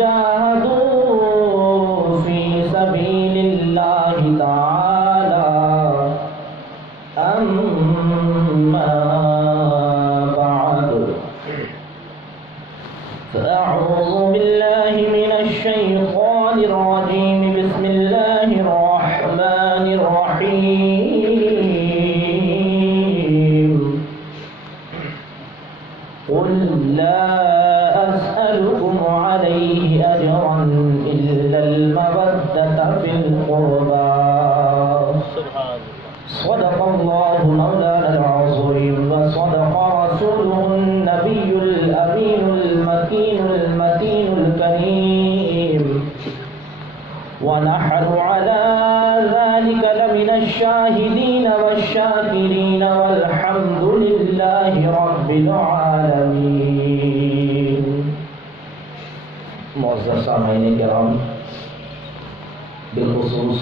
جاهدوا في سبيل الله تعالى أما بعد فأعوذ بالله من الشيطان الرجيم بسم الله الرحمن الرحيم قل لا أسألكم عليه أجرا إلا المودة في القربى صدق الله مولانا العظيم وصدق رسوله النبي الأمين المكين المتين الكريم ونحن على ذلك لمن الشاهدين والشاكرين والحمد لله رب العالمين. معزز سامعین کرام، بالخصوص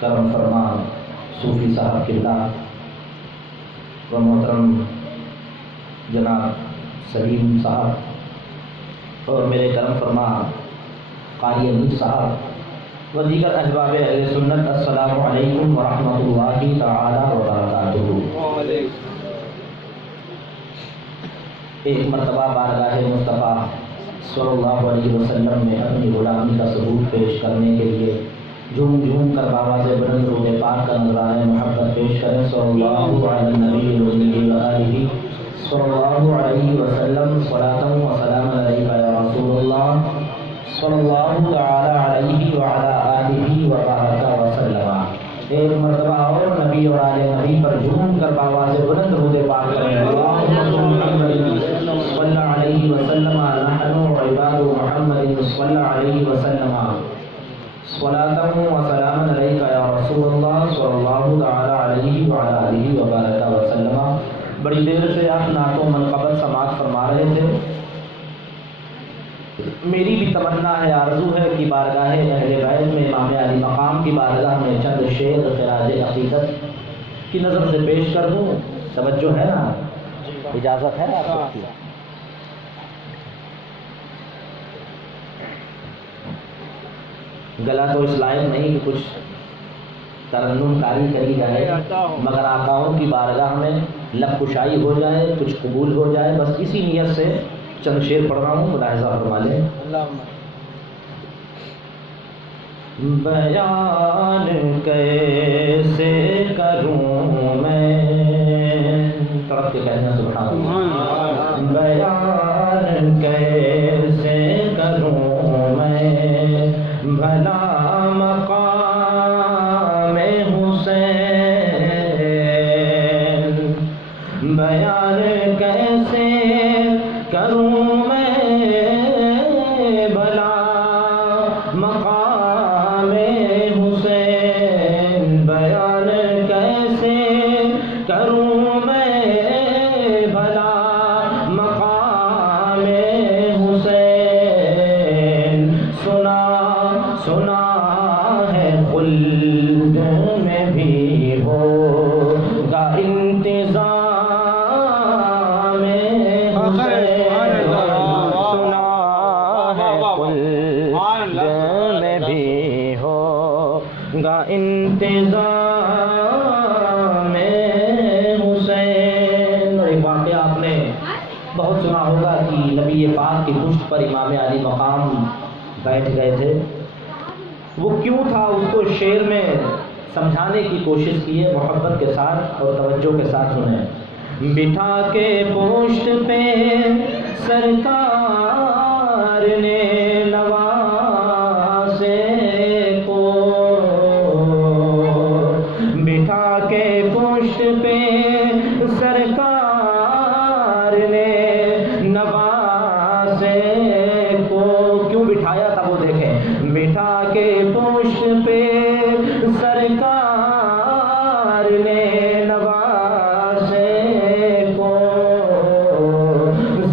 کرم فرما صوفی صاحب قبلہ و محترم جناب سلیم صاحب اور میرے کرم فرما قاری امیر صاحب و دیگر احباب اہل سنت، السلام علیکم ورحمۃ اللہ تعالی وبرکاتہ۔ ایک مرتبہ بارگاہ مصطفیٰ صلی اللہ علیہ وسلم میں اپنی غلامی کا ثبوت پیش کرنے کے لیے جھوم جھوم کر بابا سے بلند روح پاک کا نذرانہ محبت پیش کریں۔ صلی اللہ علی النبی وآلہ صلی اللہ علیہ وسلم صلاۃ و سلام علیکہ یا رسول اللہ صلی اللہ تعالی علیہ وعلی آلہ وبارک وسلم۔ ایک مرتبہ مرتبہ اور نبی اور آل نبی پر جھوم کر باواز بلند درود پاک کریں صلی اللہ علیہ وسلم نحن عباد محمد صلی اللہ علیہ وسلم صلاۃ و سلام علیک یا رسول اللہ صلی اللہ تعالی علیہ وعلی آلہ وبارک وسلم۔ بڑی دیر سے آپ نعت و منقبت سماعت فرما رہے تھے۔ میری بھی تمنا ہے، آرزو ہے کہ بارگاہ اہل بیت میں امام علی مقام کی بارگاہ میں چند شعر خراج عقیدت کی نظر سے پیش کر دوں۔ توجہ ہے نا؟ اجازت ہے آپ سب کی؟ گلا تو اس لائق نہیں کہ کچھ ترنم کاری کری جائے، مگر آقاؤں کی بارگاہ میں لب کشائی ہو جائے، کچھ قبول ہو جائے، بس اسی نیت سے چند شعر پڑھ رہا ہوں، ملاحظہ فرما لیں۔ بیان کیسے کروں میں، تڑپ کے کہنا سبحان اللہ، بیان کیسے کروں میں بھلا مقام حسین، بیان کیسے کروں میں بھلا مقام حسین، بیان کیسے کروں میں بھلا مقام حسین، سنا سنا ہے خلد میں بھی ہوگا انتظام انتظام حسین۔ اور ایک واقعہ آپ نے بہت سنا ہوگا کہ نبی پاک کی پشت پر امام علی مقام بیٹھ گئے تھے۔ وہ کیوں تھا اس کو شعر میں سمجھانے کی کوشش کی ہے، محبت کے ساتھ اور توجہ کے ساتھ سنیں۔ بٹھا کے پشت پہ سرکار نے نواسے کو، بٹھا کے پشت پہ سرکار نے نواسے کو، کیوں بٹھایا تھا وہ دیکھیں، بٹھا کے پشت پہ سرکار نے نواسے کو،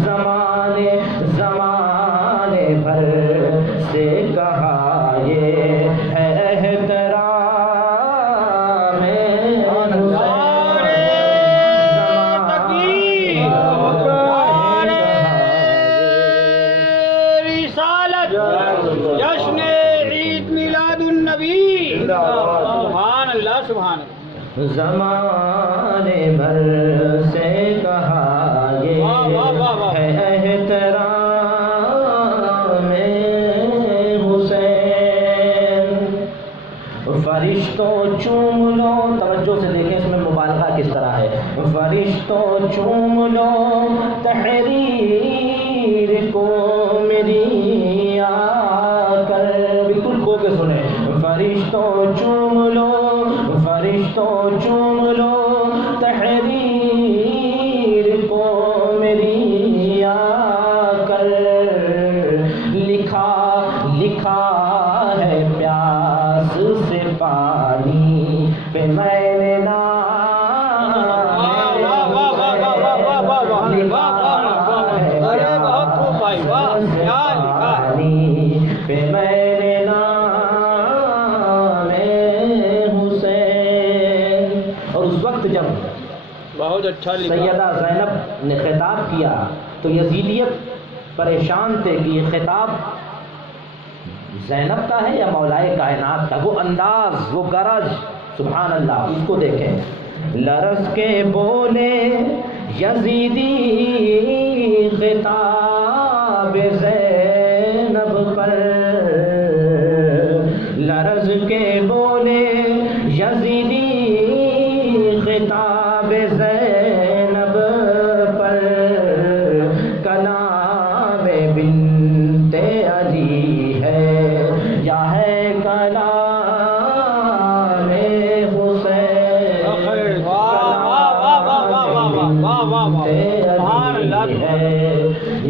زمانے زمانے بھر سے کہا یہ ہے احترام زمانے بھر سے کہا یہ ہے احترام حسین، فرشتوں چوم لو، توجہ سے دیکھیں اس میں مبالغہ کس طرح ہے، فرشتوں چوم لو تحریر کو میری آ کر، بالکل کھو کے سنیں، فرشتوں چوم لو، فرشتوں چوم لو تحریر کو میری آ کر، لکھا لکھا ہے پیاس سے پانی پہ میں نے نام، پانی پہ میں نے نام حسین۔ اور اس وقت جب بہت اچھا سیدہ زینب نے خطاب کیا تو یزیدیت پریشان تھے کہ یہ خطاب زینب کا ہے یا مولائے کائنات کا، وہ انداز، وہ گرج، سبحان اللہ، اس کو دیکھیں۔ لرز کے بولے یزیدی خطاب زینب پر، لرز کے بولے یزیدی خطاب زینب پر، کلام بنت علی ہے یا ہے کلام حسین،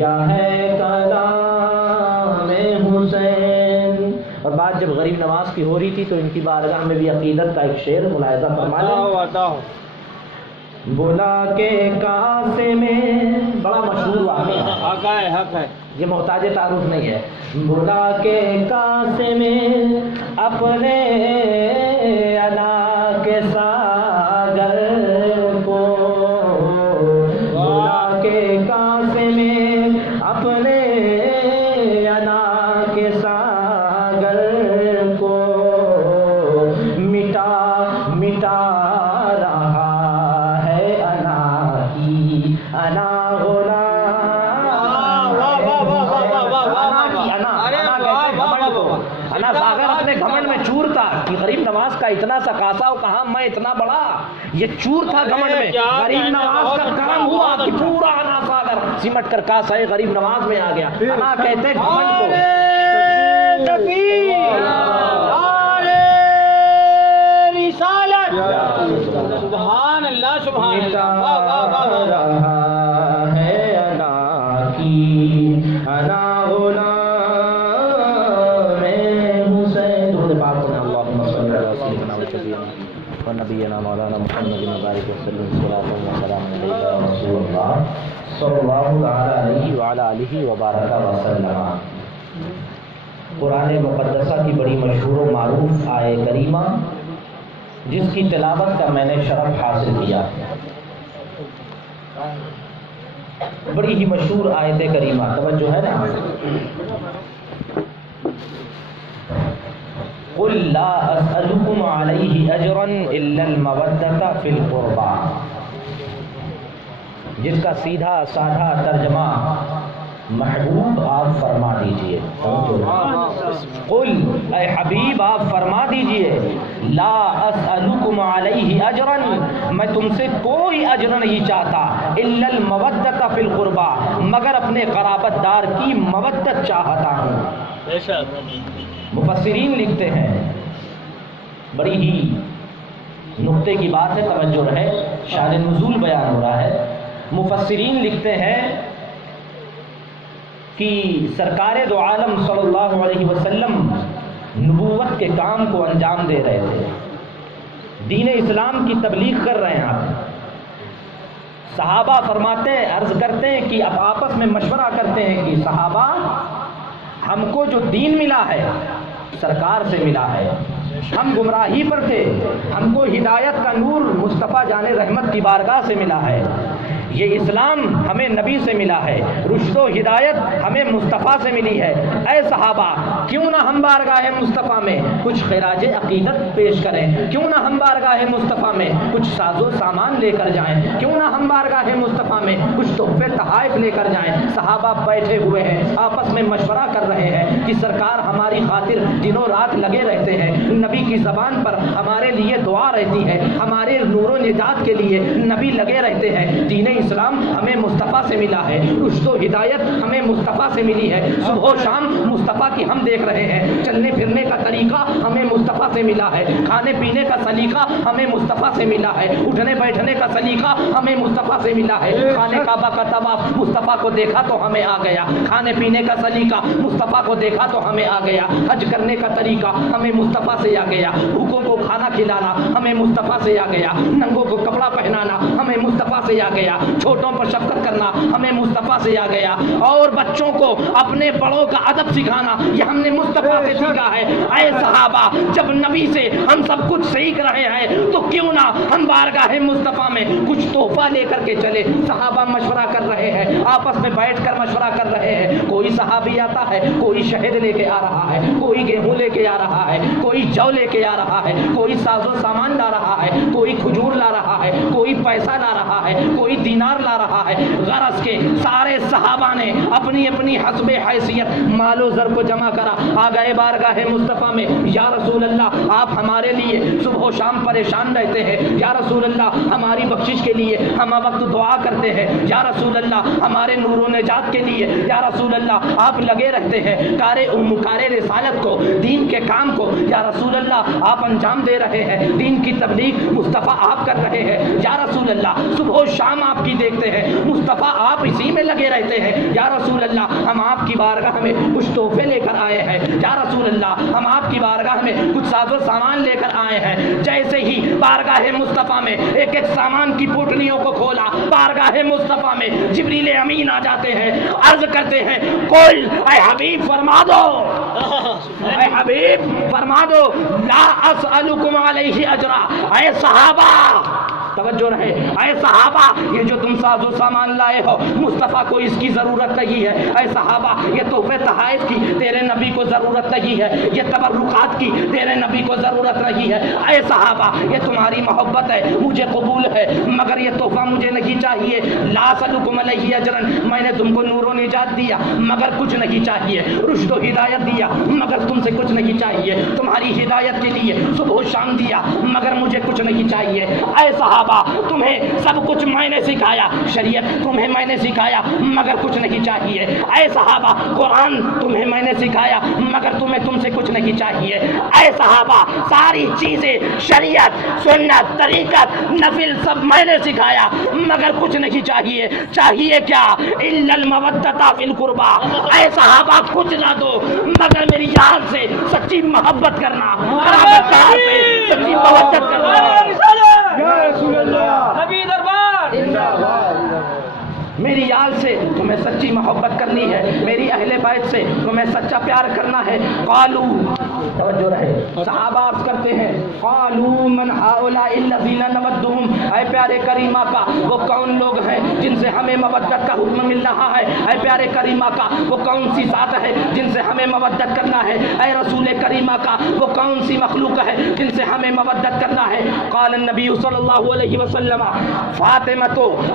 یا ہے کلام حسین. اور بات جب غریب نواز کی ہو رہی تھی تو ان کی بارگاہ میں بھی عقیدت کا ایک شعر ملاحظہ فرما لیں. بلا کے کاسے میں، بڑا مشہور واقعہ ہے، حق ہے. یہ محتاج تعارف نہیں ہے. بلا کے کاسے میں اپنے انا کے ساگر کو، بلا کے کاسے میں اپنے انا کے ساگر کو مٹا مٹا رہا ہے انا کی انا ہونا. انا ساگر اپنے گھمنڈ میں چور تھا کہ غریب نواز کا اتنا سا کاسا ہو، کہاں میں اتنا بڑا، یہ چور تھا گھمنڈ میں. غریب نواز کا کرم ہوا کہ پورا انا ساگر سمٹ کر کاسا غریب نواز میں آ گیا. انا کہتے گھمنڈ کو. سبحان اللہ سبحان اللہ ہے انا کی انا ہونا میں حسین. اللہم صلی علی سیدنا و شفیعنا و نبینا مولانا محمد مبارک وسلم صلاۃ و سلام علیہ یا رسول اللہ صلی اللہ علیہ وعلی آلہ وبارک وسلم. قرآن مقدسہ کی بڑی مشہور و معروف آیے کریمہ جس کی تلاوت کا میں نے شرف حاصل کیا، بڑی ہی مشہور آیت کریمہ. توجہ ہے نا. قل لا اسألكم علیہ اجرا الا المودۃ فی القربى، جس کا سیدھا سادھا ترجمہ محبوب آپ فرما دیجئے. قل اے حبیب آپ فرما دیجئے لا اسألکم علیہ اجرا، میں تم سے کوئی اجر نہیں چاہتا، الا المودۃ فی القربى، مگر اپنے قرابت دار کی مودت چاہتا ہوں. مفسرین لکھتے ہیں، بڑی ہی نقطے کی بات ہے، توجہ رہے، شان نزول بیان ہو رہا ہے. مفسرین لکھتے ہیں کہ سرکار دو عالم صلی اللہ علیہ وسلم نبوت کے کام کو انجام دے رہے تھے، دین اسلام کی تبلیغ کر رہے ہیں. آپ صحابہ فرماتے ہیں، عرض کرتے ہیں کہ اب آپس میں مشورہ کرتے ہیں کہ صحابہ ہم کو جو دین ملا ہے سرکار سے ملا ہے، ہم گمراہی پر تھے، ہم کو ہدایت کا نور مصطفیٰ جان رحمت کی بارگاہ سے ملا ہے، یہ اسلام ہمیں نبی سے ملا ہے، رشد و ہدایت ہمیں مصطفیٰ سے ملی ہے. اے صحابہ کیوں نہ ہم بارگاہ مصطفیٰ میں کچھ خراج عقیدت پیش کریں، کیوں نہ ہم بارگاہ مصطفیٰ میں کچھ ساز و سامان لے کر جائیں، کیوں نہ ہم بارگاہ مصطفیٰ میں کچھ تحفے تحائف لے کر جائیں. صحابہ بیٹھے ہوئے ہیں، آپس میں مشورہ کر رہے ہیں کہ سرکار ہماری خاطر دنوں رات لگے رہتے ہیں، نبی کی زبان پر ہمارے لیے دعا رہتی ہے، ہمارے نور و نجات کے لیے نبی لگے رہتے ہیں. دین اسلام ہمیں مصطفیٰ سے ملا ہے، رشد و ہدایت ہمیں مصطفیٰ سے ملی ہے، صبح و شام مصطفیٰ کی ہم دیکھ رہے ہیں، چلنے پھرنے کا طریقہ ہمیں مصطفیٰ سے ملا ہے، کھانے پینے کا سلیقہ ہمیں مصطفیٰ سے ملا ہے، اٹھنے بیٹھنے کا سلیقہ ہمیں مصطفیٰ سے ملا ہے. خانے کعبہ کا طواف مصطفیٰ کو دیکھا تو ہمیں آ گیا، کھانے پینے کا سلیقہ مصطفیٰ کو دیکھا تو ہمیں آ گیا، حج کرنے کا طریقہ ہمیں مصطفیٰ سے آ گیا، بھوکوں کو کھانا کھلانا ہمیں مصطفیٰ سے آ گیا، ننگوں کو کپڑا پہنانا ہمیں مصطفیٰ سے آ گیا، چھوٹوں پر شفقت کرنا ہمیں مصطفیٰ سے آ گیا، اور بچوں کو اپنے بڑوں کا ادب سکھانا یہ ہم نے مصطفیٰ سے سیکھا ہے. اے صحابہ جب نبی سے ہم سب کچھ سیکھ رہے ہیں تو کیوں نہ ہم بارگاہ مصطفیٰ میں کچھ تحفہ لے کر کے چلے. صحابہ مشورہ کر رہے ہیں، آپس میں بیٹھ کر مشورہ کر رہے ہیں. کوئی صحابی آتا ہے، کوئی شہد لے کے آ رہا ہے، کوئی گیہوں لے کے آ رہا ہے، کوئی جو لے کے آ رہا ہے، کوئی ساز و سامان لا رہا ہے، کوئی کھجور لا رہا ہے، کوئی پیسہ لا رہا ہے، کوئی دینار لا رہا ہے. غرض کے سارے صحابہ نے اپنی اپنی حسب حیثیت مال و زر کو جمع کرا، آ گئے بارگاہ مصطفیٰ میں. یا رسول اللہ آپ ہمارے لیے صبح و شام پریشان رہتے ہیں، یا رسول اللہ ہماری بخشش کے لیے ہم وقت دعا کرتے ہیں، یا رسول اللہ ہمارے نور و نجات کے لیے یا رسول اللہ آپ لگے رہتے ہیں، کار رسالت کو، دین کے کام کو یا رسول اللہ آپ انجام دے رہے ہیں، دین کی تبلیغ مصطفیٰ آپ کر رہے ہیں. یا رسول اللہ صبح صبح و شام آپ کی دیکھتے ہیں، مصطفیٰ آپ اسی میں لگے رہتے ہیں، یا رسول اللہ ہم آپ کی بارگاہ میں کچھ تحفے لے کر آئے ہیں، یا رسول اللہ ہم آپ کی بارگاہ میں کچھ ساز و سامان لے کر آئے ہیں۔ جیسے ہی بارگاہ مصطفیٰ میں ایک ایک سامان کی پوٹلیوں کو کھولا، بارگاہ مصطفیٰ میں جبریل امین آ جاتے ہیں، عرض کرتے ہیں قل اے حبیب فرما دو، اے حبیب فرما دو لا اسألکم علیہ اجرا، اے صحابہ توجہ رہے، اے صحابہ یہ جو تم ساز و سامان لائے ہو مصطفیٰ کو اس کی ضرورت نہیں ہے، اے صحابہ یہ تحفے تحائف کی تیرے نبی کو ضرورت نہیں ہے، یہ تبرکات کی تیرے نبی کو ضرورت نہیں ہے، اے صحابہ یہ تمہاری محبت ہے مجھے قبول ہے مگر یہ تحفہ مجھے نہیں چاہیے، لا اسألکم علیہ اجرن میں نے تم کو نور و نجات دیا مگر کچھ نہیں چاہیے، رشد و ہدایت دیا مگر تم سے کچھ نہیں چاہیے، تمہاری ہدایت کے لیے صبح و شام دیا مگر مجھے کچھ نہیں چاہیے، اے صحابہ تمہیں سب کچھ میں نے سکھایا، شریعت تمہیں میں نے سکھایا مگر کچھ نہیں چاہیے، اے صحابہ قرآن تمہیں میں نے سکھایا مگر تم سے کچھ نہیں چاہیے، اے صحابہ ساری چیزیں شریعت سنت طریقت نفل سب میں نے سکھایا مگر کچھ نہیں چاہیے، چاہیے کیا الا المودۃ فی القربى، اے صحابہ کچھ نہ دو مگر میری یار سے سچی محبت کرنا، سچی محبت کرنا، نبی دربار میری یار سے تمہیں سچی محبت کرنی ہے، میری اہل بیت سے تمہیں سچا پیار کرنا ہے۔ قالو توجہ رہے، صحابہ عرض کرتے ہیں قالو من هؤلاء الذین نودهم، اے پیارے کریم آقا وہ کون لوگ ہیں جن سے ہمیں مودت کا حکم مل رہا ہے، اے پیارے کریم آقا وہ کون سی ذات ہے جن سے ہمیں مودت کرنا ہے، اے رسول کریم آقا وہ کون سی مخلوق ہے جن سے ہمیں مودت کرنا ہے۔ قال النبی صلی اللہ علیہ وسلم فاطمہ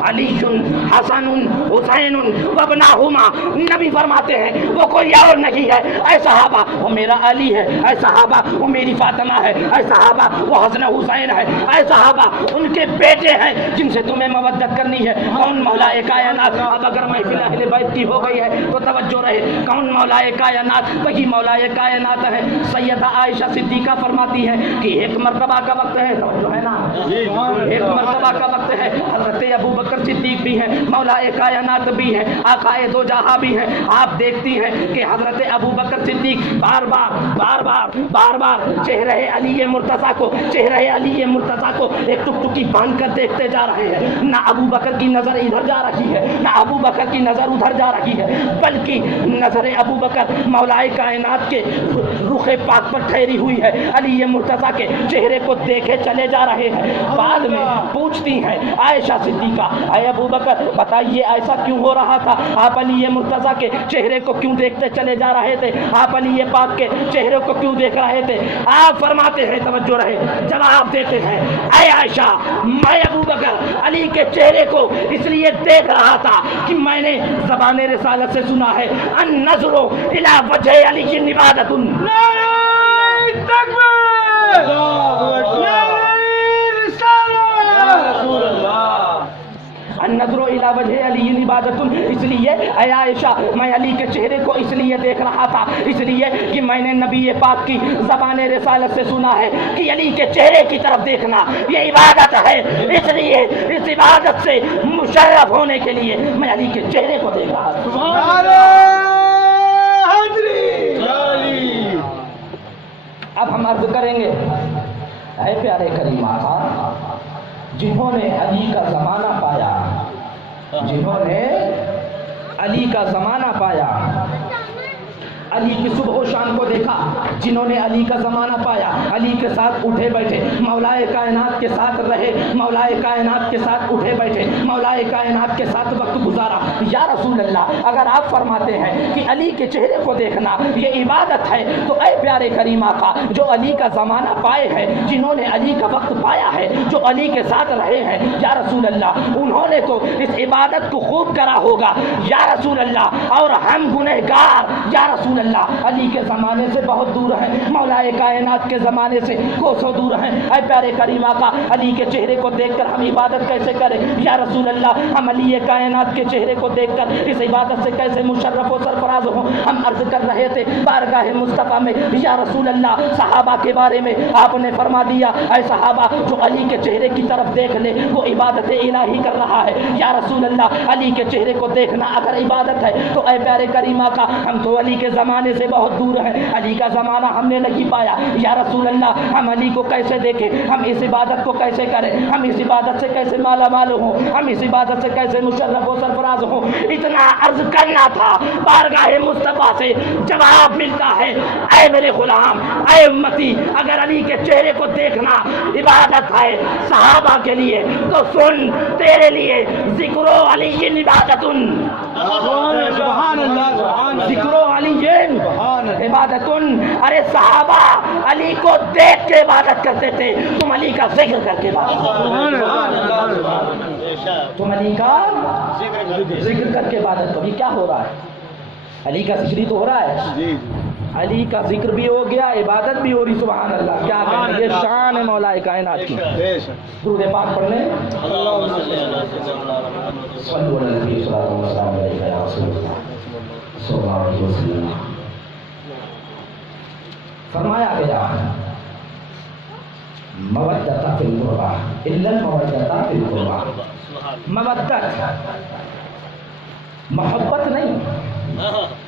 علی حسن حسین وابناہما، نبی فرماتے ہیں وہ کوئی اور نہیں ہے، اے صحابہ وہ میرا علی ہے، اے صحابہ وہ میری فاطمہ ہے، اے صحابہ وہ حسن حسین ہے، اے صحابہ ان کے بیٹے ہیں جن سے تمہیں مودت کرنی ہے۔ کون مولا کائنات؟ اب اگر محفل اہل بیت کی ہو گئی ہے تو توجہ رہے، کون مولا کائنات؟ وہی مولا کائنات ہے۔ سیدہ عائشہ صدیقہ فرماتی ہے کہ ایک مرتبہ کا وقت ہے، توجہ ہے نا، ایک مرتبہ کا وقت ہے، حضرت ابو بکر صدیق بھی ہیں، مولا کائنات بھی ہیں، آقائے دو جہاں بھی ہیں۔ آپ دیکھتی ہیں کہ حضرت ابو بکر صدیق بار بار چہرہ علی مرتضیٰ کو ایک ٹکٹکی باندھ کر دیکھتے جا رہے ہیں، نہ ابو بکر کی نظر ادھر جا رہی ہے نہ ابو بکر کی نظر ادھر جا رہی ہے، بلکہ نظر ابو بکر مولا کائنات کے رخ پاک پر ٹھہری ہوئی ہے، علی مرتضیٰ کے چہرے کو دیکھے چلے جا رہے ہیں۔ بعد میں پوچھتی ہیں عائشہ صدیقہ اے ابو بکر بتائیے ایسا کیوں ہو رہا تھا، آپ علی مرتضیٰ کے چہرے کو کیوں دیکھتے چلے جا رہے تھے، آپ علی پاک کے چہرے کو کیوں دیکھ رہے تھے؟ آپ فرماتے ہیں توجہ رہے، جواب دیتے ہیں اے عائشہ میں ابو بکر علی کے چہرے کو اس لیے دیکھ رہا تھا کہ میں نے زبان رسالت سے سنا ہے النظر الی وجہ علی عبادۃ، النظر الی وجہ علی عبادۃ، اس لیے اے عائشہ میں علی کے چہرے کو اس لیے دیکھ رہا تھا اس لیے کہ میں نے نبی پاک کی زبان رسالت سے سنا ہے کہ علی کے چہرے کی طرف دیکھنا یہ عبادت ہے، اس لیے اس عبادت سے مشرف ہونے کے لیے میں علی کے چہرے کو دیکھ رہا تھا۔ اب ہم عرض کریں گے اے پیارے کریم آقا جنہوں نے علی کا زمانہ پایا، جنہوں نے علی کا زمانہ پایا، علی کی صبح و شام کو دیکھا، جنہوں نے علی کا زمانہ پایا، علی کے ساتھ اٹھے بیٹھے، مولا کائنات کے ساتھ رہے، مولا کائنات کے ساتھ اٹھے بیٹھے، مولا کائنات کے ساتھ وقت گزارا۔ یا رسول اللہ اگر آپ فرماتے ہیں کہ علی کے چہرے کو دیکھنا یہ عبادت ہے تو اے پیارے کریم آقا جو علی کا زمانہ پائے ہیں، جنہوں نے علی کا وقت پایا ہے، جو علی کے ساتھ رہے ہیں، یا رسول اللہ انہوں نے تو اس عبادت کو خوب کرا ہوگا یا رسول اللہ، اور ہم گنہگار یا رسول اللہ علی کے زمانے سے بہت دور ہیں، مولا کائنات کے زمانے سے کوسوں دور ہیں۔ اے پیارے کریم آقا علی کے چہرے کو دیکھ کر ہم عبادت کیسے کریں یا رسول اللہ، ہم علی کائنات کے چہرے کو دیکھ کر اس عبادت سے کیسے مشرف و سرفراز ہوں؟ ہم عرض کر رہے تھے بارگاہ مصطفیٰ میں یا رسول اللہ صحابہ کے بارے میں آپ نے فرما دیا اے صحابہ جو علی کے چہرے چہرے کی طرف دیکھ لے وہ عبادت الہی کر رہا ہے۔ یا رسول اللہ علی کے چہرے کو دیکھنا اگر عبادت ہے تو اے پیارے کریم آقا ہم تو علی کے زمانے سے بہت دور ہیں، علی کا زمانہ ہم نے نہیں پایا، یا رسول اللہ ہم علی کو کیسے دیکھیں، ہم اس عبادت کو کیسے کریں، ہم اس عبادت سے کیسے مالا مال ہوں، ہم اس عبادت سے کیسے مشرف و سرفراز ہوں۔ اتنا عرض کرنا تھا، بارگاہ مصطفیٰ سے جواب ملتا ہے، اے میرے غلام، اے امتی، اگر علی کے چہرے کو دیکھنا عبادت ہے صحابہ کے لیے تو سن، تیرے لیے ذکر علی عبادت، سبحان اللہ، ذکر علی عبادت۔ ارے صحابہ علی کو دیکھ کے عبادت کرتے تھے، تم علی کا ذکر کر کے عبادت کرو، تم علی کا ذکر کر کے عبادت کرو۔ یہ کیا ہو رہا ہے؟ علی کا ذکر ہی تو ہو رہا ہے، علی کا ذکر بھی ہو گیا، عبادت بھی ہو رہی، سبحان اللہ، کیا کہیں، یہ شان ہے مولا کائنات کی۔ درود پاک پڑھ لیں، صلو علی النبی صلی اللہ علیہ وسلم، صلی اللہ علیہ وسلم۔ فرمایا گیا مودۃ فی القربہ الا المودۃ فی القربہ، مودت محبت نہیں،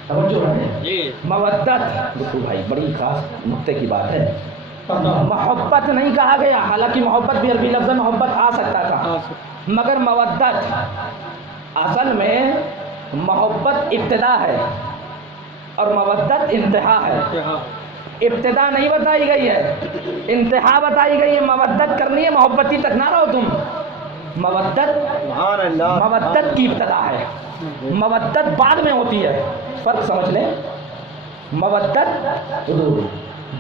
توجہ ہے، مودت بالکل بھائی بڑی خاص نقطے کی بات ہے، محبت نہیں کہا گیا، حالانکہ محبت بھی عربی لفظ محبت آ سکتا تھا، مگر مودت اصل میں محبت ابتدا ہے اور مودت انتہا ہے۔ ابتدا نہیں بتائی گئی ہے، انتہا بتائی گئی ہے، مودت کرنی ہے، محبتی تک نہ رہو تم، مودت کی ابتدا ہے، مودت بعد میں ہوتی ہے، فرق سمجھ لیں، مودت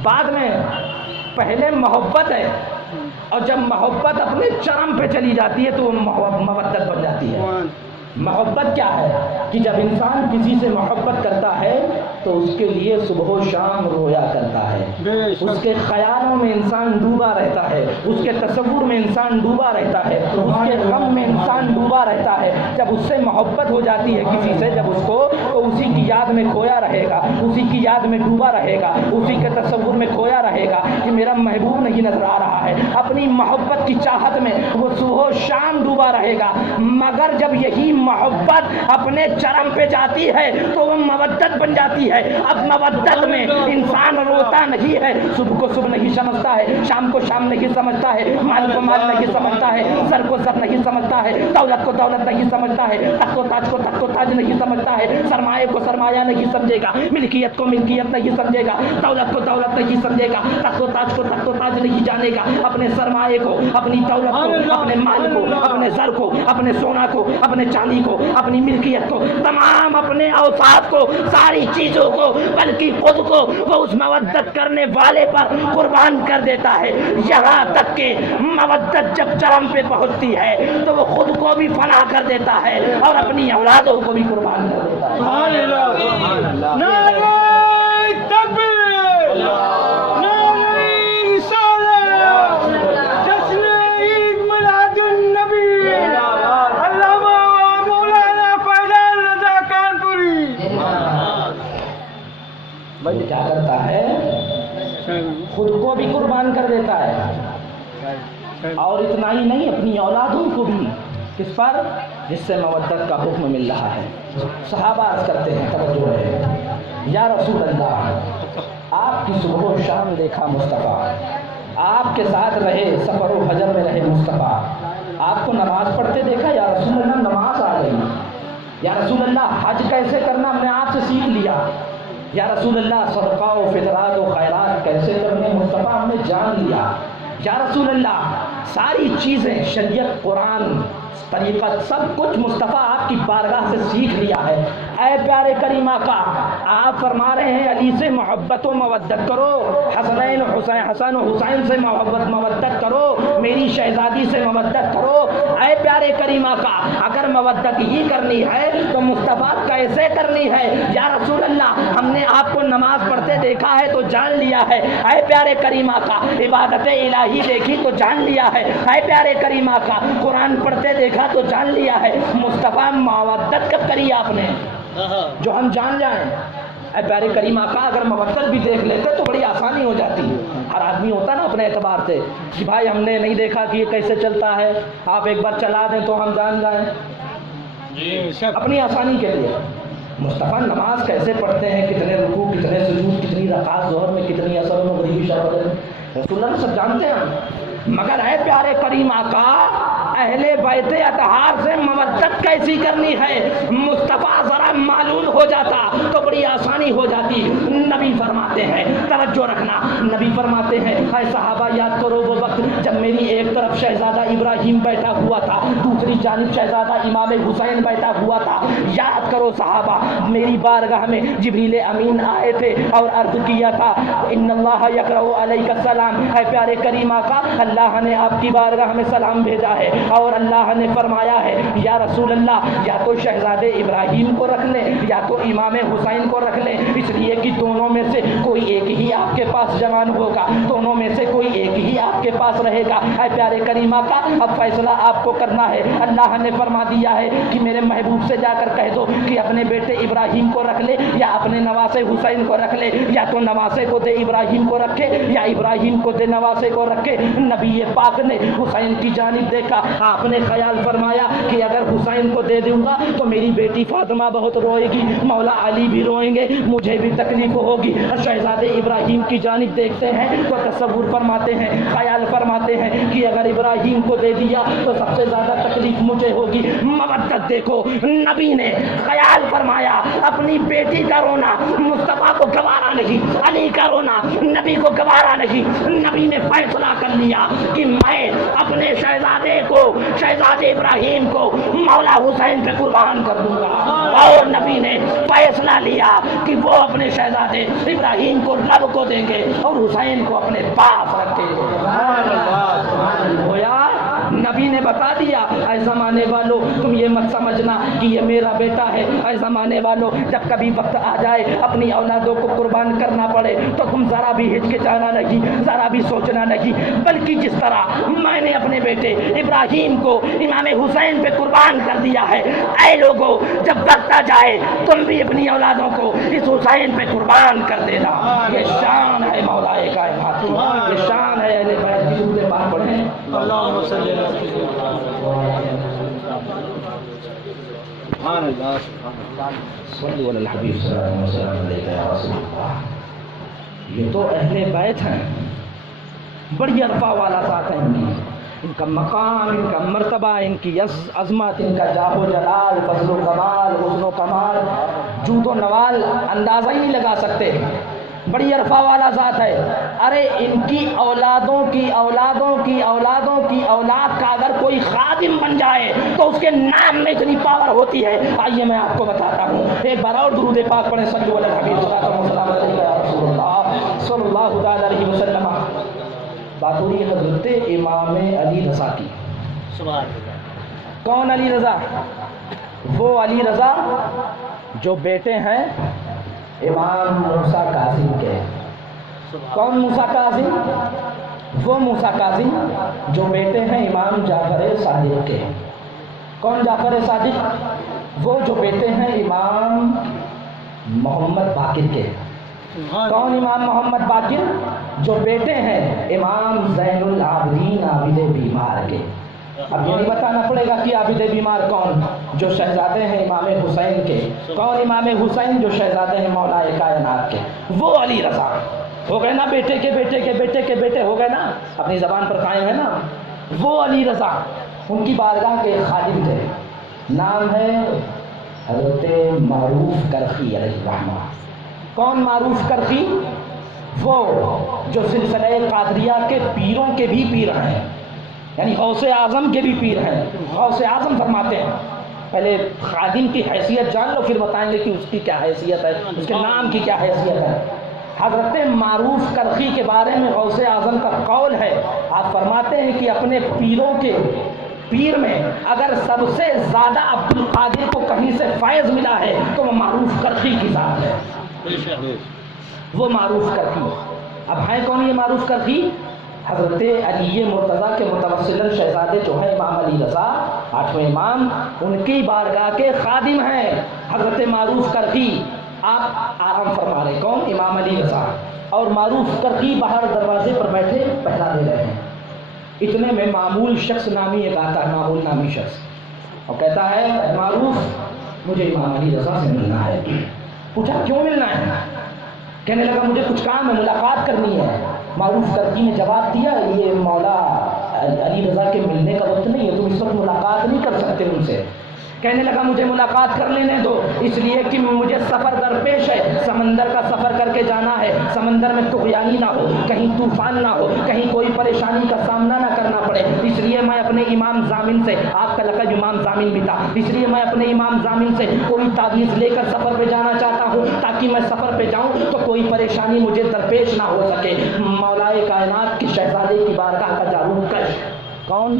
بعد میں، پہلے محبت ہے، اور جب محبت اپنے چرم پہ چلی جاتی ہے تو وہ مودت بن جاتی ہے۔ محبت کیا ہے کہ جب انسان کسی سے محبت کرتا ہے تو اس کے لیے صبح و شام رویا کرتا ہے، اس کے خیالوں میں انسان ڈوبا رہتا ہے، اس کے تصور میں انسان ڈوبا رہتا ہے، اس کے غم میں انسان ڈوبا رہتا ہے۔ جب اس سے محبت ہو جاتی ہے کسی سے، جب اس کو، تو اسی کی یاد میں کھویا رہے گا، اسی کی یاد میں ڈوبا رہے گا، اسی کے تصور میں کھویا رہے گا کہ میرا محبوب نہیں نظر آ رہا ہے، اپنی محبت کی چاہت میں وہ صبح و شام ڈوبا رہے گا۔ مگر جب یہی محبت اپنے چرم پہ جاتی ہے تو وہ مودت بن جاتی ہے۔ اب مودت میں انسان روتا نہیں ہے، صبح کو صبح نہیں سمجھتا ہے، شام کو شام نہیں سمجھتا ہے، مال کو مال نہیں سمجھتا ہے، سر کو سر نہیں سمجھتا ہے، دولت کو دولت نہیں سمجھتا ہے، تخت و تاج کو تخت و تاج نہیں سمجھتا ہے، سرمایہ کو سرمایہ نہیں سمجھے گا، ملکیت کو ملکیت نہیں سمجھے گا، دولت کو دولت نہیں سمجھے گا، تخت و تاج کو تخت و تاج نہیں جانے گا، اپنے سرمایہ کو، اپنی دولت کو، اپنے مال کو، اپنے زر کو، اپنے سونا کو، اپنے چاندی کو، اپنی ملکیت کو، تمام اپنے اوصاف کو، ساری چیزوں کو، بلکہ خود کو وہ اس مودت کرنے والے پر قربان کر دیتا ہے۔ یہاں تک کہ مودت جب چرم پہ پہنچتی ہے تو وہ خود کو بھی فنا کر دیتا ہے اور اپنی اولادوں کو بھی قربان کر دیتا ہے۔ نعرہ تکبیر، نعرہ رسالت، جشن عید میلاد النبی، علامہ مولانا فیضان رضا کانپوری۔ بھائی کیا کرتا ہے؟ خود کو بھی قربان کر دیتا ہے، اور اتنا ہی نہیں، اپنی اولادوں کو بھی، کس پر؟ جس سے مودت کا حکم مل رہا ہے۔ صحابہ عرض کرتے ہیں، توجہ ہے، یا رسول اللہ آپ کی صبح و شام دیکھا مصطفیٰ، آپ کے ساتھ رہے، سفر و حجر میں رہے مصطفیٰ، آپ کو نماز پڑھتے دیکھا، یا رسول اللہ نماز آ گئی، یا رسول اللہ حج کیسے کرنا ہم نے آپ سے سیکھ لیا، یا رسول اللہ صدقہ و فطرات و خیرات کیسے کرنے مصطفیٰ ہم نے جان لیا، یا رسول اللہ ساری چیزیں، شریعت، قرآن، طریقت، سب کچھ مصطفیٰ آپ کی بارگاہ سے سیکھ لیا ہے۔ اے پیارے کریم آقا، آپ فرما رہے ہیں علی سے محبت و مودت کرو، حسن و حسین سے مودت کرو، میری شہزادی سے مودت کرو۔ اے پیارے کریم آقا، اگر مودت ہی کرنی ہے تو مصطفیٰ کیسے کرنی ہے؟ یا رسول اللہ ہم نے آپ کو نماز پڑھتے دیکھا ہے تو جان لیا ہے۔ اے پیارے کریم آقا، عبادت الہی دیکھی تو جان لیا ہے۔ اے پیارے کریم آقا، قرآن پڑھتے دیکھا تو جان لیا ہے۔ مصطفیٰ مودت کب کری آپ نے جو ہم جان جائیں؟ اے پیارے کریم آقا اگر مبتل بھی دیکھ لیتے تو بڑی آسانی ہو جاتی. ہر آدمی ہوتا نا اپنے اعتبار سے کہ بھائی ہم نے نہیں دیکھا کہ یہ کیسے چلتا ہے, آپ ایک بار چلا دیں تو ہم جان جائیں, اپنی آسانی کے لیے. مصطفیٰ نماز کیسے پڑھتے ہیں, کتنے رکوع, کتنے سجود, کتنی رکعات ظہر میں, کتنی اثر مغربی شب رسول اللہ سب جانتے ہیں. مگر اے پیارے کریم آقا اہل بیت اطہار سے مودت کیسی کرنی ہے, مصطفیٰ ذرا معلوم ہو جاتا تو بڑی آسانی ہو جاتی. نبی فرماتے ہیں, توجہ رکھنا, نبی فرماتے ہیں اے صحابہ یاد کرو وہ وقت جب میری ایک طرف شہزادہ ابراہیم بیٹھا ہوا تھا, دوسری جانب شہزادہ امام حسین بیٹھا ہوا تھا. یاد کرو صحابہ, میری بارگاہ میں جبریل امین آئے تھے اور عرض کیا تھا ان اللہ یقرأ علیک السلام. اے پیارے کریم آقا اللہ نے آپ کی بارگاہ میں سلام بھیجا ہے اور اللہ نے فرمایا ہے یا رسول اللہ یا تو شہزادے ابراہیم کو رکھ لیں یا تو امام حسین کو رکھ لیں, اس لیے کہ دونوں میں سے کوئی ایک ہی آپ کے پاس جوان ہوگا, دونوں میں سے کوئی ایک ہی آپ کے پاس رہے گا. اے پیارے کریم آقا اب فیصلہ آپ کو کرنا ہے. اللہ نے فرما دیا ہے کہ میرے محبوب سے جا کر کہہ دو کہ اپنے بیٹے ابراہیم کو رکھ لے یا اپنے نواسے حسین کو رکھ لے, یا تو نواسے کو دے ابراہیم کو رکھے یا ابراہیم کو دے نواسے کو رکھے. نبی پاک نے حسین کی جانب دیکھا, آپ نے خیال فرمایا کہ اگر حسین کو دے دوں گا تو میری بیٹی فاطمہ بہت روئے گی, مولا علی بھی روئیں گے, مجھے بھی تکلیف ہوگی. شہزادے ابراہیم کی جانب دیکھتے ہیں تو تصور فرماتے ہیں, خیال فرماتے ہیں کہ اگر ابراہیم کو دے دیا تو سب سے زیادہ تکلیف مجھے ہوگی. مودت دیکھو, نبی نے خیال فرمایا اپنی بیٹی کا رونا مصطفیٰ کو گوارا نہیں, علی کا رونا نبی کو گوارا نہیں. نبی نے فیصلہ کر لیا کہ میں اپنے شہزادے کو, شہزادے ابراہیم کو مولا حسین پہ قربان کر دوں گا. اور نبی نے فیصلہ لیا کہ وہ اپنے شہزادے ابراہیم کو رب کو دیں گے اور حسین کو اپنے پاس رکھیں گے. نبی نے بتا دیا اے زمانے والوں تم یہ مت سمجھنا کہ یہ میرا بیٹا ہے. اے زمانے والوں جب کبھی وقت آ جائے اپنی اولادوں کو قربان کرنا پڑے تو تم ذرا بھی ہچکچانا نہیں, ذرا بھی سوچنا نہیں, بلکہ جس طرح میں نے اپنے بیٹے ابراہیم کو امام حسین پہ قربان کر دیا ہے, اے لوگوں جب وقت آ جائے تم بھی اپنی اولادوں کو اس حسین پہ قربان کر دینا. یہ شان ہے مولا کائنات کی, یہ شان ہے اہل بیت کی. درود پاک پڑھیں اللہم صلی اللہ صلی علی الحبیب صلی اللہ علیہ وسلم. یہ تو اہل بیت ہیں, بڑی عرفہ والا ذات ہے, ان کا مقام, ان کا مرتبہ, ان کی عظمت, ان کا جاہ و جلال, فضل و کمال, حسن و کمال, جود و نوال اندازہ ہی نہیں لگا سکتے. بڑی عرفہ والا ذات ہے. ارے ان کی اولادوں کی اولادوں کی اولادوں کی اولاد کا اگر کوئی خادم بن جائے تو اس کے نام میں اتنی پاور ہوتی ہے. آئیے میں آپ کو بتاتا ہوں, ایک بار اور درود پاک پڑھیں صلی اللہ علیہ وسلم. بات ہو رہی ہے حضرت امام علی رضا کی. کون علی رضا؟ وہ علی رضا جو بیٹے ہیں امام موسیٰ کاظم کے. کون موسیٰ کاظم؟ وہ موسیٰ کاظم جو بیٹے ہیں امام جعفر صادق کے. کون جعفر صادق؟ وہ جو بیٹے ہیں امام محمد باقر کے. کون امام محمد باقر؟ جو بیٹے ہیں امام زین العابدین عابد بیمار کے. اب یہ نہیں بتانا پڑے گا کہ عابد بیمار کون؟ جو شہزادے ہیں امام حسین کے. کون امام حسین؟ جو شہزادے ہیں مولا کائنات کے. وہ علی رضا ہو گئے نا, بیٹے کے بیٹے کے بیٹے کے بیٹے ہو گئے نا, اپنی زبان پر قائم ہے نا. وہ علی رضا ان کی بارگاہ کے خادم تھے. نام ہے حضرت معروف کرخی علیہ الرحمہ. کون معروف کرخی؟ وہ جو سلسلہ قادریہ کے پیروں کے بھی پیر ہیں, یعنی غوث اعظم کے بھی پیر ہیں. غوث اعظم فرماتے ہیں, پہلے خادم کی حیثیت جان لو پھر بتائیں گے کہ اس کی کیا حیثیت ہے, اس کے نام کی کیا حیثیت ہے. حضرت معروف کرخی کے بارے میں غوث اعظم کا قول ہے, آپ فرماتے ہیں کہ اپنے پیروں کے پیر میں اگر سب سے زیادہ عبد القادر کو کہیں سے فیض ملا ہے تو وہ معروف کرخی کی ذات ہے. وہ معروف کرخی. اب ہیں کون یہ معروف کرخی؟ حضرت علی مرتضیٰ کے متوسل شہزادے جو ہیں امام علی رضا 8ویں امام, ان کی بارگاہ کے خادم ہیں حضرت معروف کرخی. آپ آرام فرما رہے، کون؟ امام علی رضا، اور معروف کرکی باہر دروازے پر بیٹھے پہلا دے رہے ہیں۔ اتنے میں معمول شخص نامی ایک آتا ہے، معمول نامی شخص، اور کہتا ہے معروف مجھے امام علی رضا سے ملنا ہے۔ پوچھا کیوں ملنا ہے؟ کہنے لگا مجھے کچھ کام ہے، ملاقات کرنی ہے۔ معروف کرکی نے جواب دیا یہ مولا علی رضا کے ملنے کا وقت نہیں ہے، تم اس وقت ملاقات نہیں کر سکتے ان سے۔ کہنے لگا مجھے ملاقات کر لینے دو، اس لیے کہ مجھے سفر درپیش ہے، سمندر کا سفر کر کے جانا ہے، سمندر میں طغیانی نہ ہو، کہیں طوفان نہ ہو، کہیں کوئی پریشانی کا سامنا نہ کرنا پڑے، اس لیے میں اپنے امام ضامن سے، آپ کا لقب امام ضامن بھی تھا، اس لیے میں اپنے امام ضامن سے کوئی تعویذ لے کر سفر پہ جانا چاہتا ہوں تاکہ میں سفر پہ جاؤں تو کوئی پریشانی مجھے درپیش نہ ہو سکے۔ مولائے کائنات کی شہزادے کی بارگاہ کا جاروب کش کون؟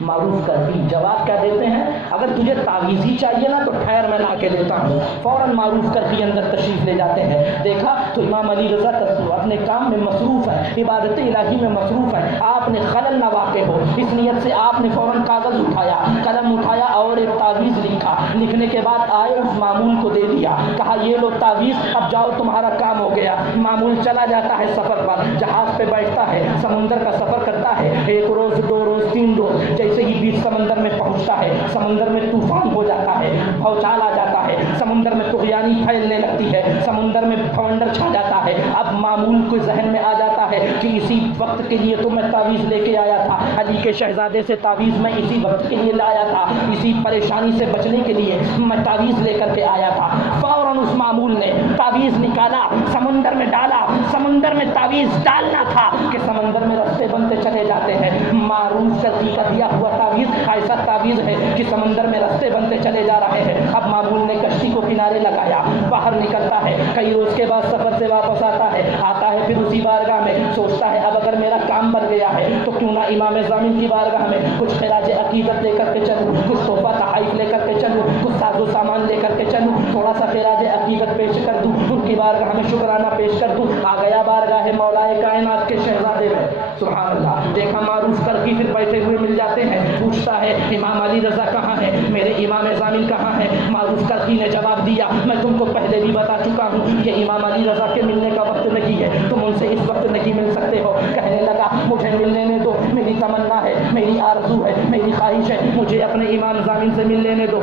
معروف کرکی۔ جواب کیا دیتے ہیں؟ اگر تجھے تعویذ ہی چاہیے نا تو ٹھہر میں لا کے دیتا ہوں۔ فوراً معروف کرکی اندر تشریف لے جاتے ہیں، دیکھا تو امام علی رضا اپنے کام میں مصروف ہے، عبادت الہی میں مصروف ہے، آپ نے خلل نہ واقع ہو، اس نیت سے آپ نے فوراً کاغذ اٹھایا، قلم اٹھایا اور ایک تعویذ لکھا، لکھنے کے بعد آئے اس معمول کو دے دیا، کہا یہ لو تعویذ، اب جاؤ تمہارا کام ہو گیا۔ معمول چلا جاتا ہے سفر پر، جہاز پہ بیٹھتا ہے، سمندر کا سفر کرتا ہے، 1 روز 2 روز 3 روز، جیسے ہی بیچ سمندر میں پہنچتا ہے، سمندر میں طوفان ہو جاتا ہے، بھوچال آ جاتا ہے، سمندر میں طغیانی پھیلنے لگتی ہے، سمندر میں بھونڈر چھا جاتا ہے۔ اب معمول کو ذہن میں آ جاتا ہے کہ اسی وقت کے لیے تو میں تعویذ لے کے آیا تھا، علی کے شہزادے سے تعویذ میں اسی وقت کے لیے لایا تھا، اسی پریشانی سے بچنے کے لیے میں تعویذ لے کر کے آیا تھا۔ فوراً اس معمول نے تعویذ نکالا، سمندر میں ڈالا، سمندر میں تعویذ ڈالنا تھا کہ سمندر میں رستے بنتے چلے جاتے ہیں۔ معروف کرکی کا دیا ہوا تعویذ ایسا تعویذ ہے کہ سمندر میں رستے بنتے چلے جا رہے ہیں۔ اب معمول نے کشتی کو کنارے لگایا، باہر نکلتا ہے، کئی روز کے بعد سفر سے واپس آتا ہے پھر اسی بارگاہ میں سوچتا ہے اب اگر میرا کام بن گیا ہے تو کیوں نہ امام ضامن کی بارگاہ میں کچھ خراج عقیدت لے کر کے چلوں، کچھ تحفہ تحائف لے کر کے چلوں، کچھ ساز و سامان لے کر کے چلوں، تھوڑا سا خراج عقیدت پیش کر دوں، ان کی بارگاہ میں شکرانہ پیش کر دوں۔ آ گیا بارگاہ مولائے کائنات کے شہزادے میں، سبحان اللہ۔ دیکھا معروف کرکی پھر بیٹھے ہوئے مل جاتے ہیں، پوچھتا ہے امام علی رضا کہاں ہے، میرے امام ضامن کہاں ہے؟ معروف کرکی نے جواب دیا میں تم کو پہلے بھی بتا چکا ہوں کہ امام علی رضا کے ملنے کا وقت نہیں ہے، تم ان سے اس وقت نہیں مل سکتے ہو۔ کہنے لگا مجھے ملنے دو، میری تمنا ہے، میری آرزو ہے، میری خواہش ہے، مجھے اپنے امام ضامن سے مل لینے دو۔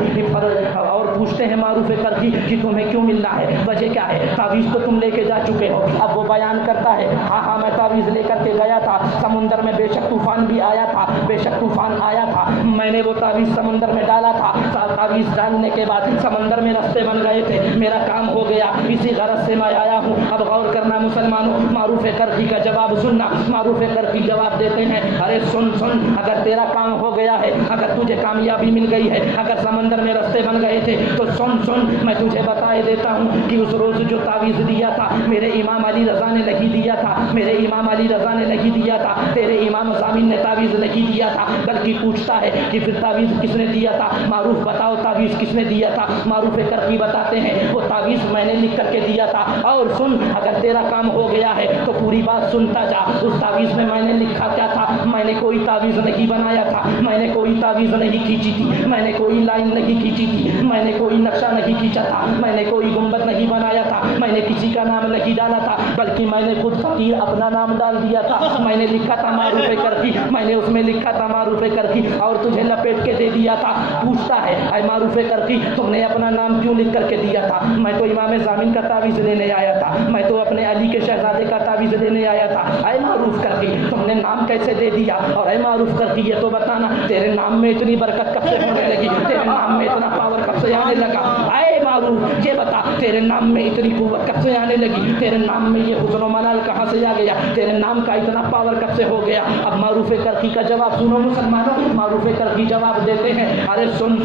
اور پوچھتے ہیں معروف کرکی کہ تمہیں کیوں ملنا ہے، وجہ کیا ہے؟ تعویذ تو تم لے کے جا چکے ہو۔ اب وہ بیان کرتا ہے ہاں میں تعویذ لے کر کے گیا تھا، سمندر میں بے شک طوفان بھی آیا تھا، بے شک طوفان آیا تھا، میں نے وہ تعویذ سمندر میں ڈالا تھا، تعویذ ڈالنے کے بعد سمندر میں رستے بن گئے تھے، میرا کام ہو گیا، اسی غرض سے میں آیا ہوں۔ اب غور کرنا مسلمانوں، معروف کرکی کا جواب سننا۔ معروف کرکی جواب دیتے ہیں ارے سن اگر تیرا کام ہو گیا ہے، اگر تجھے کامیابی مل گئی ہے، اگر سمندر میں رستے بن گئے تھے تو سن میں تجھے بتائے دیتا ہوں کہ اس روز جو تعویذ دیا تھا میرے امام علی رضا نے نہیں دیا تھا، میرے امام علی رضا نے نہیں دیا تھا، تیرے امام ضامن نے تعویذ نہیں دیا تھا۔ بلکہ پوچھتا ہے کہ پھر تعویذ کس نے دیا تھا؟ معروف بتاؤ تعویذ کس نے دیا تھا؟ معروف کرکی بتاتے ہیں وہ تعویذ میں نے لکھ کر کے دیا تھا، اور سن اگر تیرا کام ہو گیا ہے تو پوری بات سنتا جا۔ اس تعویذ میں میں نے لکھا کیا تھا؟ میں نے کوئی تعویذ نہیں بنایا تھا، میں نے کوئی تعویذ نہیں کھینچی تھی، میں نے کوئی لائن نہیں کھینچی تھی، میں نے کوئی نقشہ نہیں کھینچا تھا، میں نے کوئی گنبد نہیں بنایا تھا، میں نے کسی کا نام نہیں ڈالا تھا، بلکہ میں نے خود فقیر اپنا نام ڈال دیا تھا۔ میں نے لکھا تھا معروف کرکی، میں نے اس میں لکھا تھا معروف کرکی اور تجھے لپیٹ کے دے دیا تھا۔ پوچھتا ہے اے معروف کرکی تم نے اپنا نام کیوں لکھ کر کے دیا تھا؟ میں تو امام ضامن کا تعویذ لینے آیا تھا، میں تو اپنے علی کے شہزادے کا تعویذ لینے آیا تھا۔ اے معروف کرکی تم نے نام کیسے دے دیا؟ اور اے معروف کرکی یہ تو بتانا تیرے نام میں اتنی برکت کب سے ہونے لگی، تیرے نام میں اتنا پاور کب سے آنے لگا؟ اے معروف یہ بتا تیرے نام میں اتنی قوت کب سے آنے لگی، تیرے نام میں یہ حسن و منال کہاں سے آ گیا، تیرے نام کا اتنا پاور کب سے ہو گیا؟ اب معروف کرکی کا جواب سنو مسلمانوں۔ معروف کرکی جواب دیتے ہیں ارے سن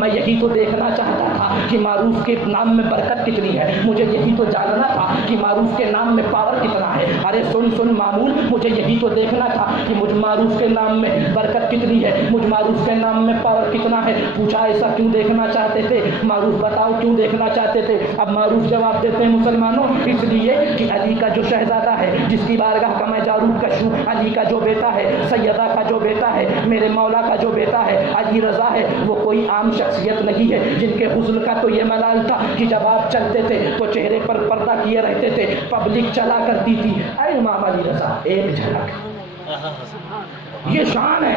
میں یہی تو دیکھنا چاہتا تھا کہ معروف کے نام میں برکت کتنی ہے، مجھے یہی تو جاننا تھا کہ معروف کے نام میں پاور کتنا ہے۔ ارے سن معمول مجھے یہی تو دیکھنا تھا کہ مجھ معروف کے نام میں برکت کتنی ہے، مجھ معروف کے نام میں پاور کتنا ہے۔ پوچھا ایسا کیوں دیکھنا چاہتے تھے؟ معروف بتاؤ کیوں دیکھنا چاہتے تھے؟ اب معروف جواب دیتے ہیں مسلمانوں اس لیے کہ علی کا جو شہزادہ ہے جس کی بارگاہ کا میں جاروب کش ہوں، علی کا جو بیٹا ہے، سیدہ کا جو بیٹا ہے، میرے مولا کا جو بیٹا ہے علی رضا ہے، وہ کوئی عام شخصیت نہیں ہے جن کے حسن کا تو یہ ملال تھا کہ جب آپ چلتے تھے تو چہرے پر پردہ کیے رہتے تھے، پبلک چلا کرتی تھی۔ اے امام علی رضا ایک جھلک، یہ شان ہے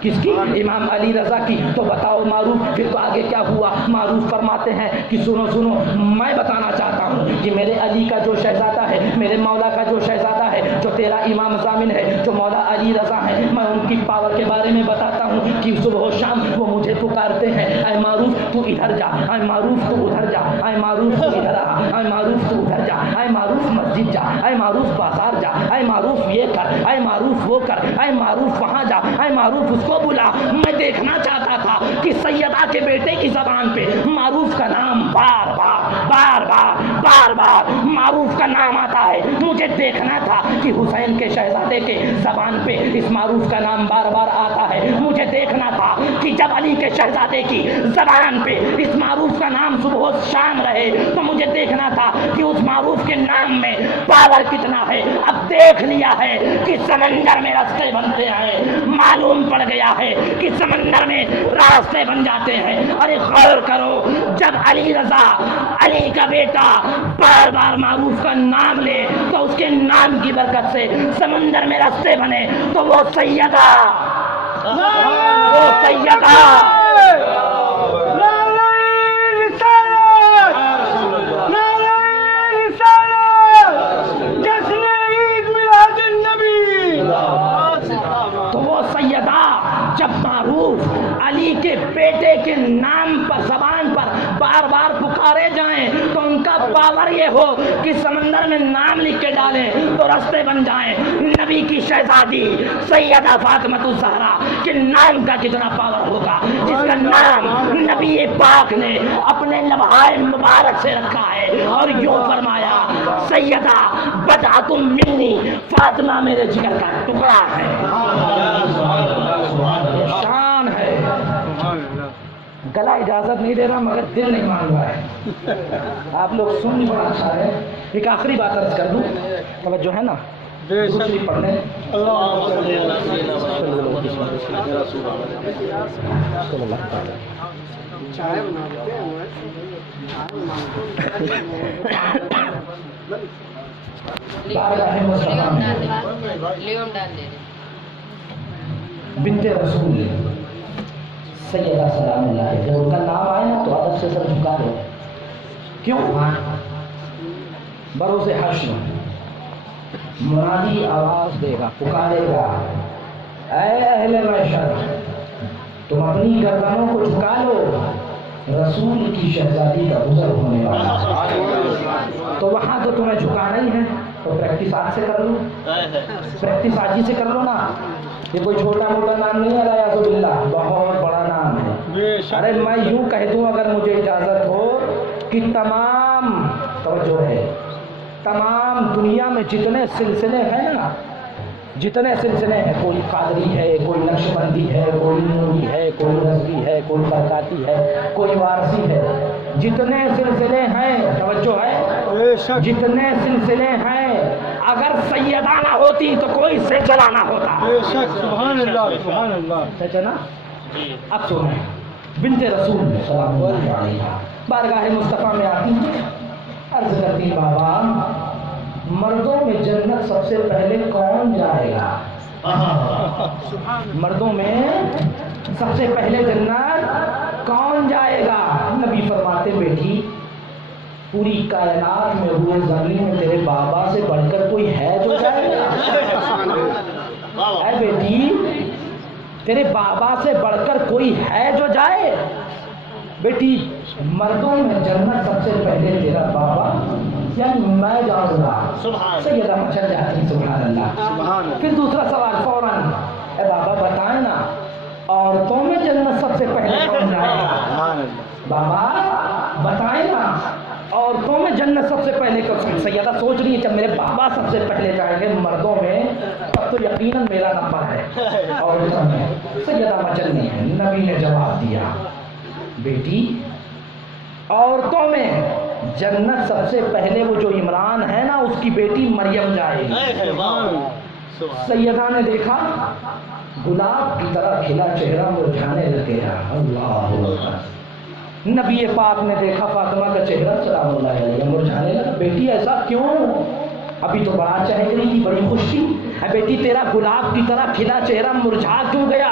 کس کی؟ امام علی رضا کی۔ تو بتاؤ معروف پھر تو آگے کیا ہوا؟ معروف فرماتے ہیں کہ سنو سنو، میں بتانا چاہتا ہوں کہ میرے علی کا جو شہزادہ ہے، میرے مولا کا جو شہزادہ ہے، جو تیرا امام ضامن ہے، جو مولا علی رضا ہے، میں ان کی پاور کے بارے میں بتاتا ہوں کہ صبح و شام وہ مجھے پکارتے ہیں، اے معروف تو ادھر جا، اے معروف تو ادھر جا، اے معروف تو ادھر آ، اے معروف تو ادھر جا، اے معروف مسجد جا، اے معروف بازار جا، اے معروف یہ کر، اے معروف وہ کر، اے معروف وہاں جا، اے معروف اس کو بلا۔ میں دیکھنا چاہتا تھا کہ سیدہ کے بیٹے کی زبان پہ معروف کا نام بار بار معروف کا نام آتا ہے۔ مجھے دیکھنا تھا کہ حسین کے شہزادے کے زبان پہ اس معروف کا نام بار بار آتا ہے۔ مجھے دیکھنا تھا کہ جب علی کے شہزادے کی زبان پہ اس معروف کا نام صبح و شام رہے تو مجھے دیکھنا تھا کہ اس معروف کے نام میں پاور کتنا ہے۔ اب دیکھ لیا ہے کہ سمندر میں راستے بنتے ہیں، معلوم پڑ گیا ہے کہ سمندر میں راستے بن جاتے ہیں۔ ارے غور کرو، جب علی رضا علی کا بیٹا بار بار معروف کا نام لے تو اس کے نام کی برکت سے سمندر میں راستے بنے، تو وہ سیدہ جب معروف علی کے بیٹے کے نام پر زبان پر بار بار پکارے جائیں تو ان کا پاور یہ ہو کہ سمندر میں نام لکھ کے ڈالیں تو راستے بن جائیں۔ نبی کی شہزادی سیدہ فاطمہ الزہرا کے نام کا کتنا پاور ہوگا، جس کا نام نبی پاک نے اپنے لمحائے مبارک سے رکھا ہے اور یوں فرمایا سیدہ بضعۃ منی، فاطمہ میرے جگر کا ٹکڑا ہے۔ شان ہے، گلا اجازت نہیں دے رہا مگر دل نہیں مان رہا ہے۔ آپ لوگ سن بڑا اچھا ہے۔ ایک آخری بات عرض کر دوں، توجہ ہے نا، دوسری پڑھنے بنت رسول سیدہ سلام اللہ علیہ، جب ان کا نام آئے نا تو ادب سے سر جھکا دو۔ کیوں؟ بروز حشر منادی آواز دے گا، پکارے گا، اے اہل محشر تم اپنی گردنوں کو جھکا لو، رسول کی شہزادی کا گزر ہونے والا۔ تو وہاں تو تمہیں جھکانا ہی ہے، تو پریکٹس آج سے کر لو، پریکٹس آج ہی سے کر لو نا۔ یہ کوئی چھوٹا موٹا نام نہیں ہے، الیاذ باللہ بہت بڑا نام ہے۔ ارے میں یوں کہہ دوں اگر مجھے اجازت ہو کہ تمام توجہ ہے، تمام دنیا میں جتنے سلسلے ہیں نا، جتنے سلسلے ہیں، کوئی قادری ہے، کوئی نقش بندی ہے، کوئی نوری ہے، کوئی رضوی ہے، کوئی برکاتی ہے، کوئی وارثی ہے، جتنے سلسلے ہیں، توجہ ہے، جتنے سلسلے ہیں، اگر سیدہ نہ ہوتی تو کوئی سلسلہ نہ ہوتا۔ سبحان اللہ سبحان اللہ۔ سچ ہے نا؟ اب سنیں، بنت رسول سلام اللہ علیہ بارگاہ مصطفیٰ میں آتی ہیں، عرض کرتی بابا مردوں میں جنت سب سے پہلے کون جائے گا؟ مردوں میں سب سے پہلے جنت کون جائے گا؟ نبی فرماتے بیٹی پوری کائنات میں ہوئے زمین میں تیرے بابا سے بڑھ کر کوئی ہے جو جائے گا؟ اے بیٹی تیرے بابا سے بڑھ کر کوئی ہے جو جائے؟ بیٹی مردوں میں جنت سب سے پہلے تیرا بابا، یعنی میں جاؤں گا۔ سیدہ مچل جاتی سبحان اللہ۔ پھر دوسرا سوال فوراً، اے بابا بتائیں نا عورتوں میں جنت سب سے پہلے کون جائے گا؟ بابا بتائیں نا عورتوں میں جنت سب سے پہلے کون؟ سیدہ سوچ رہی ہے جب میرے بابا سب سے پہلے جائیں گے مردوں میں تب تو یقیناً میرا نمبر ہے عورتوں میں۔ سیدہ مچل نے نبی نے جواب دیا بیٹی عورتوں میں جنت سب سے پہلے وہ جو عمران ہے نا اس کی بیٹی مریم جائے گی۔ سیدہ نے دیکھا گلاب کی طرح کھلا چہرہ مرجھانے لگ گیا. اللہ اکبر. نبی پاک نے دیکھا فاطمہ کا چہرہ سلام اللہ علیہ مرجھانے لگا. بیٹی ایسا کیوں؟ ابھی تو بڑا چہک رہی تھی, بڑی خوش تھی. اے بیٹی تیرا گلاب کی طرح کھلا چہرہ مرجھا کیوں گیا؟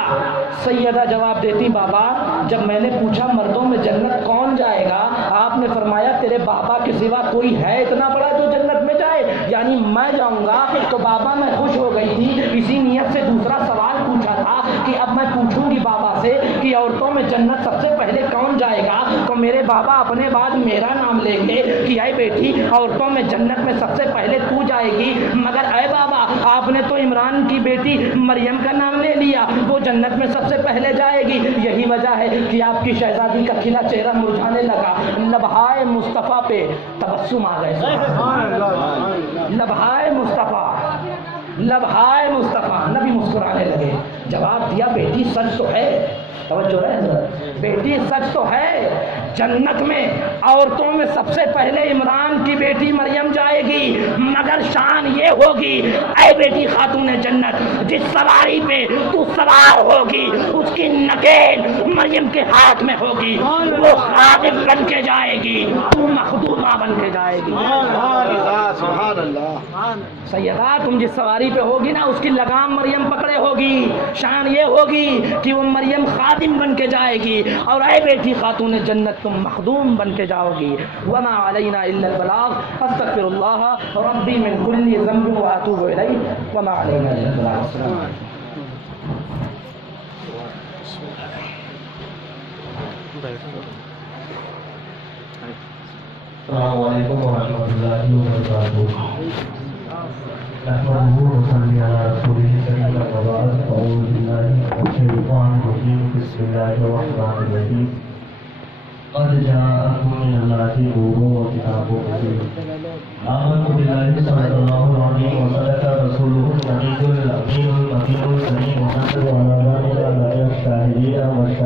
سیدہ جواب دیتی, بابا جب میں نے پوچھا مردوں میں جنت کون جائے گا, آپ نے فرمایا تیرے بابا کے سوا کوئی ہے اتنا بڑا جو جنت میں جائے, یعنی میں جاؤں گا. تو بابا میں خوش ہو گئی تھی, اسی نیت سے دوسرا سوال پوچھا تھا کہ اب میں پوچھوں گی بابا سے کہ عورتوں میں جنت سب سے پہلے کون جائے گا. تو میرے بابا اپنے بعد میرا نام لیں گے کہ اے بیٹی عورتوں میں جنت میں سب سے پہلے تو جائے گی. مگر اے بابا آپ نے تو عمران کی بیٹی مریم کا نام لے لیا, وہ جنت میں سب سے پہلے جائے گی. یہی وجہ ہے کہ آپ کی شہزادی کا کھلا چہرہ مرجھانے لگا. لبہائے مصطفیٰ پہ تبسم آ گئے. لبہائے مصطفیٰ, لبہائے مصطفیٰ, نبی مسکرانے لگے. جواب دیا, بیٹی سچ تو ہے, توجہ ہے حضرت, بیٹی سچ تو ہے, جنت میں عورتوں میں سب سے پہلے عمران کی بیٹی مریم جائے گی. مگر شان یہ ہوگی اے بیٹی خاتون جنت, جس سواری پہ تو سوار ہوگی اس کی نکیل مریم کے ہاتھ میں ہوگی. وہ خادم بن کے جائے گی, تو مخدومہ بن کے جائے گی. سبحان اللہ. سیدہ تم جس سواری پہ ہوگی نا اس کی لگام مریم پکڑے ہوگی. شان یہ ہوگی کہ وہ مریم خادم بن کے جائے گی, اور اے بیٹی خاتون جنت تم مخدوم بن کے جاؤ گی. وما علینا الا البلاغ, استغفر اللہ ربی من کل ذنب واتوب الیہ, وما علینا الا البلاغ. السلام علیکم ورحمۃ اللہ وبرکاتہ. نحمده ونصلي على رسوله الكريم وبعد. أعوذ بالله من الشيطان الرجيم. بسم الله الرحمن الرحيم. قد جاءكم من الله نور وكتاب مبين. آمنت بالله صدق الله العظيم وصدق رسوله النبي الأمين المكين الكريم. وحسب على ذلك الشاهدين والشاهدين.